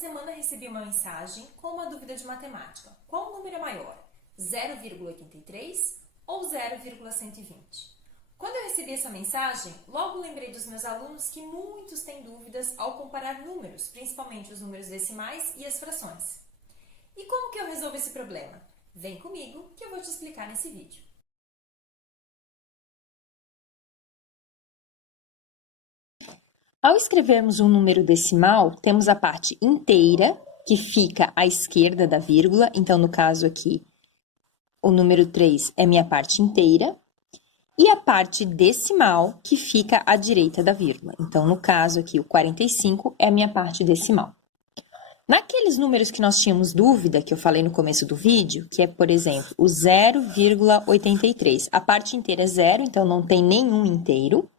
semana recebi uma mensagem com uma dúvida de matemática. Qual número é maior? 0,83 ou 0,120? Quando eu recebi essa mensagem, logo lembrei dos meus alunos que muitos têm dúvidas ao comparar números, principalmente os números decimais e as frações. E como que eu resolvo esse problema? Vem comigo que eu vou te explicar nesse vídeo. Ao escrevermos um número decimal, temos a parte inteira, que fica à esquerda da vírgula. Então, no caso aqui, o número 3 é minha parte inteira. E a parte decimal, que fica à direita da vírgula. Então, no caso aqui, o 45 é a minha parte decimal. Naqueles números que nós tínhamos dúvida, que eu falei no começo do vídeo, que é, por exemplo, o 0,83. A parte inteira é zero, então não tem nenhum inteiro.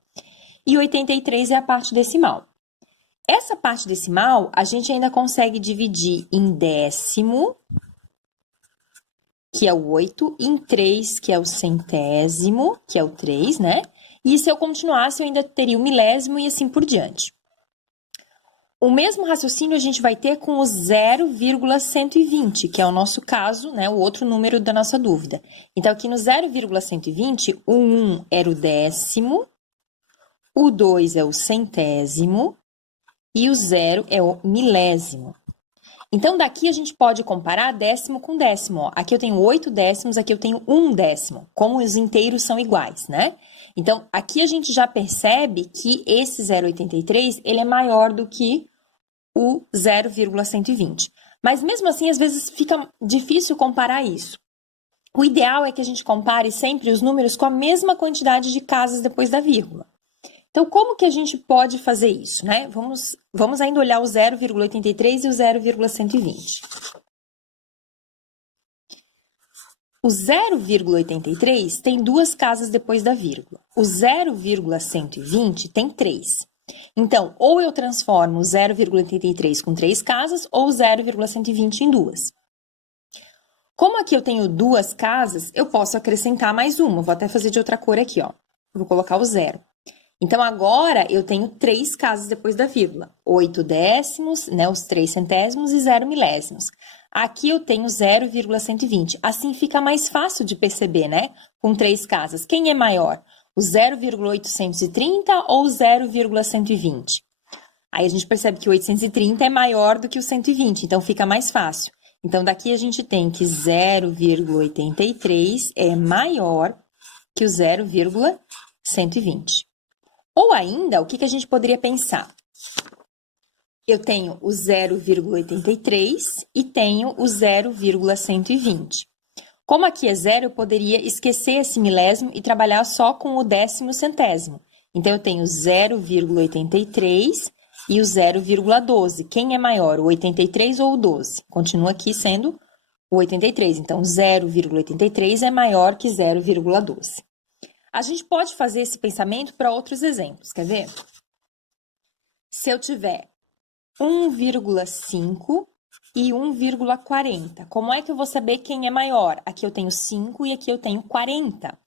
E 83 é a parte decimal. Essa parte decimal, a gente ainda consegue dividir em décimo, que é o 8, em 3, que é o centésimo, que é o 3, né? E se eu continuasse, eu ainda teria o milésimo e assim por diante. O mesmo raciocínio a gente vai ter com o 0,120, que é o nosso caso, né? O outro número da nossa dúvida. Então, aqui no 0,120, o 1 era o décimo, o 2 é o centésimo e o 0 é o milésimo. Então, daqui a gente pode comparar décimo com décimo. Ó. Aqui eu tenho 8 décimos, aqui eu tenho 1 décimo, como os inteiros são iguais, né? Então, aqui a gente já percebe que esse 0,83, ele é maior do que o 0,120. Mas mesmo assim, às vezes fica difícil comparar isso. O ideal é que a gente compare sempre os números com a mesma quantidade de casas depois da vírgula. Então, como que a gente pode fazer isso, né? Vamos ainda olhar o 0,83 e o 0,120. O 0,83 tem duas casas depois da vírgula. O 0,120 tem 3. Então, ou eu transformo o 0,83 com 3 casas, ou o 0,120 em duas. Como aqui eu tenho duas casas, eu posso acrescentar mais uma. Vou até fazer de outra cor aqui, ó. Vou colocar o 0. Então, agora, eu tenho 3 casas depois da vírgula. 8 décimos, né, os 3 centésimos e 0 milésimos. Aqui eu tenho 0,120. Assim fica mais fácil de perceber, né? Com 3 casas. Quem é maior? O 0,830 ou o 0,120? Aí a gente percebe que o 830 é maior do que o 120, então fica mais fácil. Então, daqui a gente tem que 0,83 é maior que o 0,120. Ou ainda, o que a gente poderia pensar? Eu tenho o 0,83 e tenho o 0,120. Como aqui é zero, eu poderia esquecer esse milésimo e trabalhar só com o décimo centésimo. Então, eu tenho 0,83 e o 0,12. Quem é maior, o 83 ou o 12? Continua aqui sendo o 83. Então, 0,83 é maior que 0,12. A gente pode fazer esse pensamento para outros exemplos, quer ver? Se eu tiver 1,5 e 1,40, como é que eu vou saber quem é maior? Aqui eu tenho 5 e aqui eu tenho 40.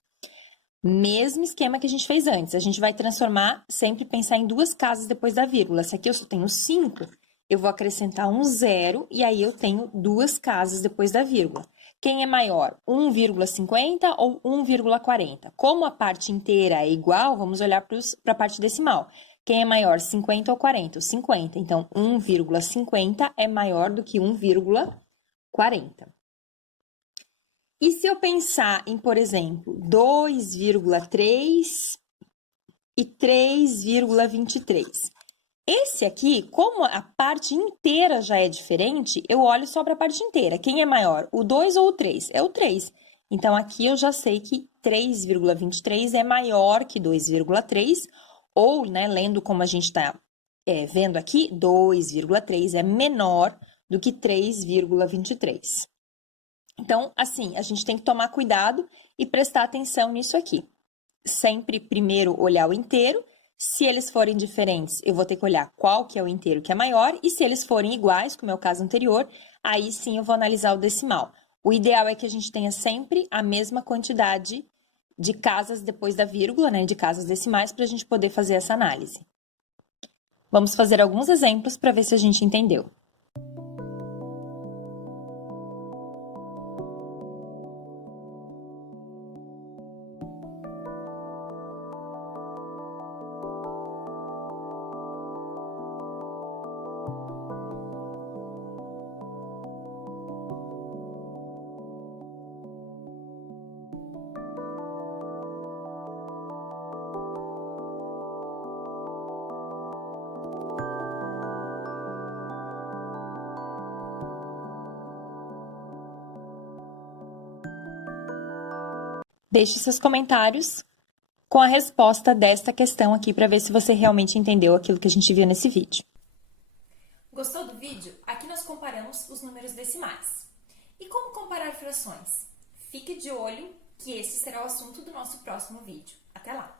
Mesmo esquema que a gente fez antes. A gente vai transformar, sempre pensar em duas casas depois da vírgula. Se aqui eu só tenho 5, eu vou acrescentar um 0 e aí eu tenho duas casas depois da vírgula. Quem é maior, 1,50 ou 1,40? Como a parte inteira é igual, vamos olhar para a parte decimal. Quem é maior, 50 ou 40? O 50. Então, 1,50 é maior do que 1,40. E se eu pensar em, por exemplo, 2,3 e 3,23? Esse aqui, como a parte inteira já é diferente, eu olho só para a parte inteira. Quem é maior, o 2 ou o 3? É o 3. Então, aqui eu já sei que 3,23 é maior que 2,3, ou, né, lendo como a gente está vendo aqui, 2,3 é menor do que 3,23. Então, assim, a gente tem que tomar cuidado e prestar atenção nisso aqui. Sempre primeiro olhar o inteiro. Se eles forem diferentes, eu vou ter que olhar qual que é o inteiro que é maior, e se eles forem iguais, como é o caso anterior, aí sim eu vou analisar o decimal. O ideal é que a gente tenha sempre a mesma quantidade de casas depois da vírgula, né, de casas decimais, para a gente poder fazer essa análise. Vamos fazer alguns exemplos para ver se a gente entendeu. deixe seus comentários com a resposta desta questão aqui para ver se você realmente entendeu aquilo que a gente viu nesse vídeo. Gostou do vídeo? Aqui nós comparamos os números decimais. E como comparar frações? Fique de olho que esse será o assunto do nosso próximo vídeo. Até lá!